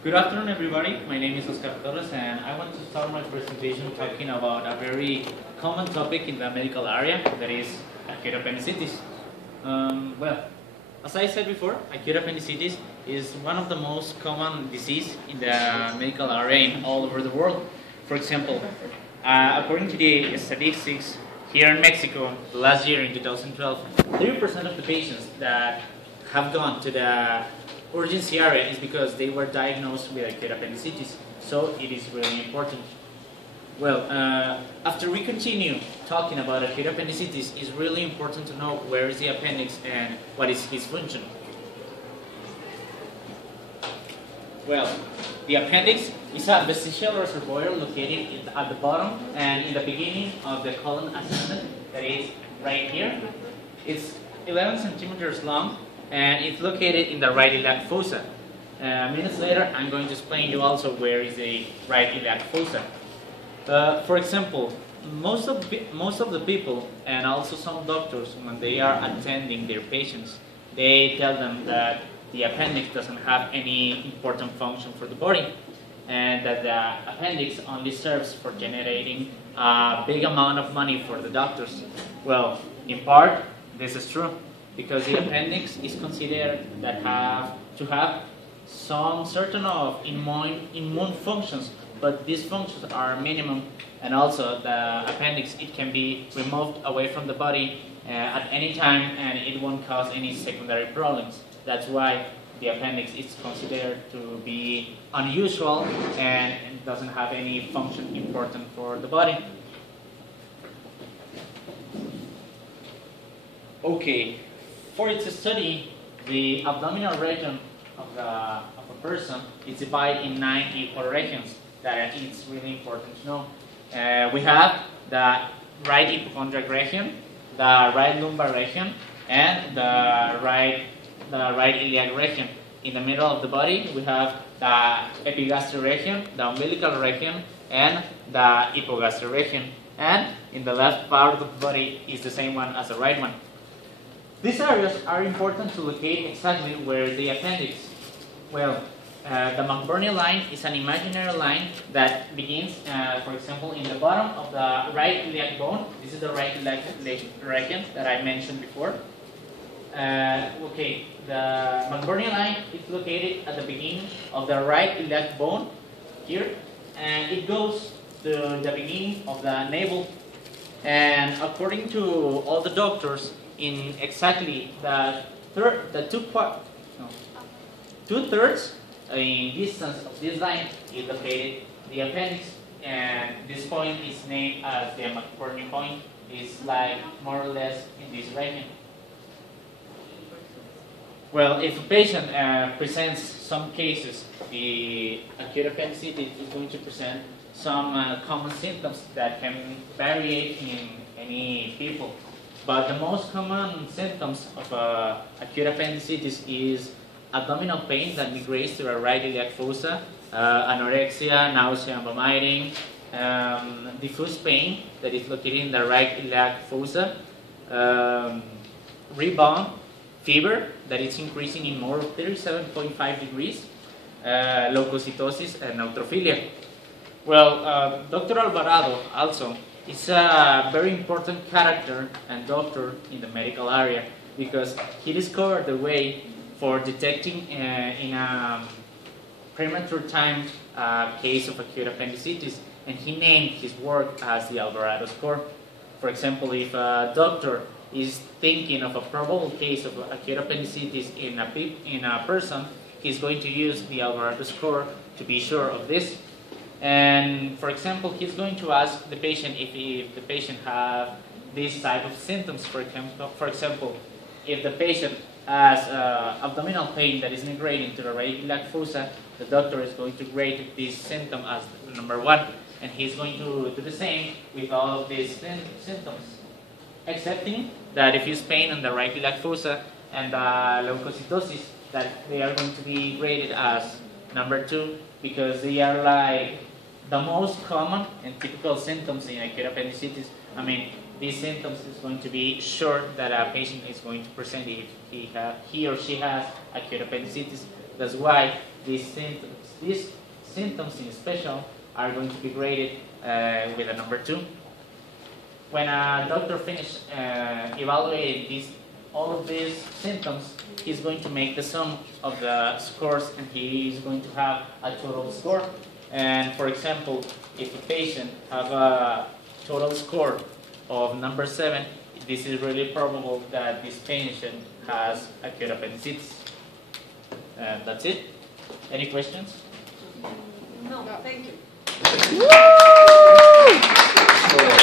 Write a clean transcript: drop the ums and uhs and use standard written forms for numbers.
Good afternoon, everybody. My name is Oscar Torres, and I want to start my presentation talking about a very common topic in the medical area, that is acute appendicitis. Well, as I said before, acute appendicitis is one of the most common disease in the medical area in all over the world. For example, according to the statistics here in Mexico, last year in 2012, 30% of the patients that have gone to the urgency area is because they were diagnosed with acute appendicitis, so it is really important. Well, after we continue talking about acute appendicitis, it's really important to know where is the appendix and what is its function. Well, the appendix is a vestigial reservoir located at the bottom and in the beginning of the colon ascendant, that is right here. It's 11 centimeters long, and it's located in the right iliac fossa. Minutes later, I'm going to explain you also where is the right iliac fossa. For example, most of the people and also some doctors, when they are attending their patients, they tell them that the appendix doesn't have any important function for the body, and that the appendix only serves for generating a big amount of money for the doctors. Well, in part, this is true, because the appendix is considered that to have some certain of immune functions, but these functions are minimum, and also the appendix, it can be removed away from the body at any time, and it won't cause any secondary problems. That's why the appendix is considered to be unusual and doesn't have any function important for the body. Okay. For its study, the abdominal region of a person is divided in 9 equal regions that it's really important to know. We have the right hypochondriac region, the right lumbar region, and the right iliac region. In the middle of the body, we have the epigastric region, the umbilical region, and the hypogastric region. And in the left part of the body is the same one as the right one. These areas are important to locate exactly where the appendix. Well, the McBurney line is an imaginary line that begins, for example, in the bottom of the right iliac bone. This is the right iliac region that I mentioned before. Okay, the McBurney line is located at the beginning of the right iliac bone here, and it goes to the beginning of the navel. And according to all the doctors, in exactly the two-thirds in distance of this line is located the appendix, and this point is named as the McBurney point. It's like more or less in this region. Well, if a patient presents some cases, the acute appendicitis is going to present some common symptoms that can vary in any people. But the most common symptoms of acute appendicitis is abdominal pain that migrates to the right iliac fossa, anorexia, nausea and vomiting, diffuse pain that is located in the right iliac fossa, rebound, fever that is increasing in more of 37.5 degrees, leukocytosis, and neutrophilia. Well, Dr. Alvarado also is a very important character and doctor in the medical area, because he discovered the way for detecting in a premature time case of acute appendicitis, and he named his work as the Alvarado score. For example, if a doctor is thinking of a probable case of acute appendicitis in a person, he's going to use the Alvarado score to be sure of this. And for example, he's going to ask the patient if the patient has this type of symptoms. For example, if the patient has abdominal pain that is migrating to the right iliac fossa, the doctor is going to grade this symptom as number 1, and he's going to do the same with all of these symptoms, excepting that if he's pain on the right iliac fossa and leukocytosis, that they are going to be graded as number 2, because they are like the most common and typical symptoms in acute appendicitis. I mean, these symptoms is going to be sure that a patient is going to present if he or she has acute appendicitis. That's why these symptoms in special are going to be graded with a number 2. When a doctor finishes evaluating all of these symptoms, he's going to make the sum of the scores, and he is going to have a total score. And for example, if a patient has a total score of number 7, this is really probable that this patient has acute appendicitis. That's it. Any questions? No, thank you.